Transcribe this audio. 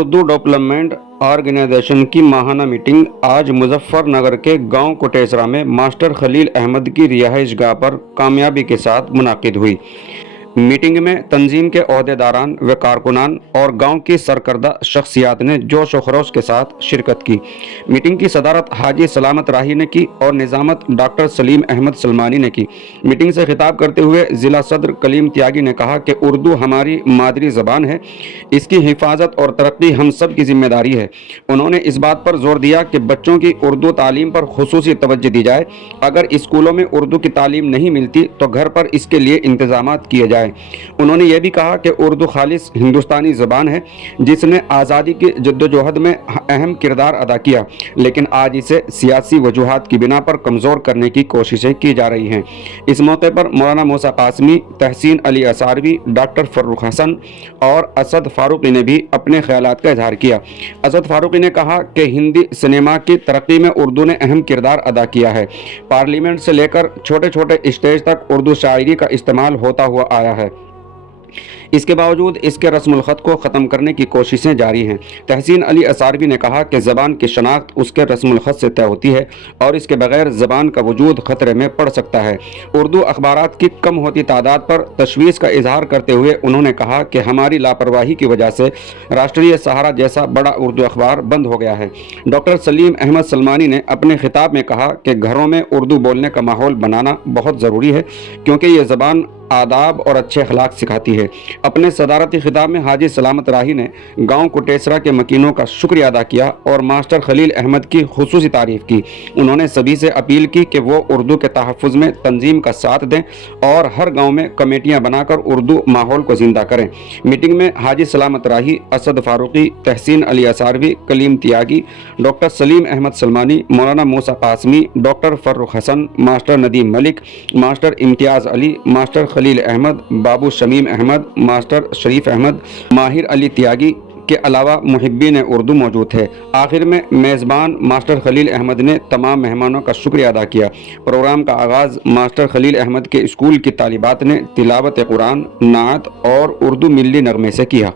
Urdu development organisation की माहाना meeting आज मुजफ्फरनगर के गांव कोटेसरा में मास्टर खलील अहमद की रिहाइशगाह पर कामयाबी के साथ मुनाकिद हुई। मीटिंग में तंजीम के ओहदेदारान व कारकुनान और गांव की सरकर्दा शख्सियात ने जोश व खरोश के साथ शिरकत की। मीटिंग की सदारत हाजी सलामत राही ने की और निज़ामत डॉक्टर सलीम अहमद सलमानी ने की। मीटिंग से खिताब करते हुए ज़िला सदर कलीम त्यागी ने कहा कि उर्दू हमारी मादरी ज़बान है, इसकी हिफाजत और तरक्की हम सब की जिम्मेदारी है। उन्होंने इस बात पर जोर दिया कि बच्चों की उर्दू तालीम पर खुसूसी तवज्जो दी जाए। अगर स्कूलों में उर्दू की तालीम नहीं मिलती तो घर पर इसके लिए इंतजामात किए जाए। उन्होंने यह भी कहा कि उर्दू खालिस हिंदुस्तानी ज़बान है जिसने आज़ादी की जद्दोजहद में अहम किरदार अदा किया, लेकिन आज इसे सियासी वजूहात की बिना पर कमज़ोर करने की कोशिशें की जा रही हैं। इस मौके पर मौलाना मूसा कासमी, तहसीन अली असारवी, डॉक्टर फर्रुख हसन और असद फारूकी ने भी अपने ख्यालात का इजहार किया। असद फारूकी ने कहा कि हिंदी सिनेमा की तरक्की में उर्दू ने अहम किरदार अदा किया है। पार्लियामेंट से लेकर छोटे छोटे स्टेज तक उर्दू शायरी का इस्तेमाल होता हुआ आया है। इसके बावजूद इसके रस्मुल ख़त को ख़त्म करने की कोशिशें जारी हैं। तहसीन अली असारवी ने कहा कि ज़बान की शनाख्त उसके रस्मुल ख़त से तय होती है और इसके बगैर ज़बान का वजूद ख़तरे में पड़ सकता है। उर्दू अखबारात की कम होती तादाद पर तशवीश का इजहार करते हुए उन्होंने कहा कि हमारी लापरवाही की वजह से राष्ट्रीय सहारा जैसा बड़ा उर्दू अखबार बंद हो गया है। डॉक्टर सलीम अहमद सलमानी ने अपने खिताब में कहा कि घरों में उर्दू बोलने का माहौल बनाना बहुत ज़रूरी है, क्योंकि ये ज़बान आदाब और अच्छे अखलाक सिखाती है। अपने सदारती खिताब में हाजी सलामत राही ने गांव कोटेसरा के मकीनों का शुक्रिया अदा किया और मास्टर खलील अहमद की खुसूसी तारीफ़ की। उन्होंने सभी से अपील की कि वो उर्दू के तहफ़्फ़ुज़ में तंजीम का साथ दें और हर गांव में कमेटियां बनाकर उर्दू माहौल को ज़िंदा करें। मीटिंग में Haji Salamat Rahi, Asad Farooqui, Tehseen Ali Asarvi, Kaleem Tyagi, doctor Salim Ahmed Salmani, Maulana Musa Qasmi, doctor Farrukh Hasan, master Nadeem Malik, master Imtiaz Ali, master Khalil Ahmed, Babu Shamim Ahmed, master Sharif Ahmed, Mahir Ali त्यागी के अलावा मुहिब्बीन उर्दू मौजूद थे। आखिर में मेज़बान मास्टर खलील अहमद ने तमाम मेहमानों का शुक्रिया अदा किया। प्रोग्राम का आगाज़ मास्टर खलील अहमद के स्कूल की तालिबात ने तिलावत कुरान, नात और उर्दू मिल्ली नगमे से किया।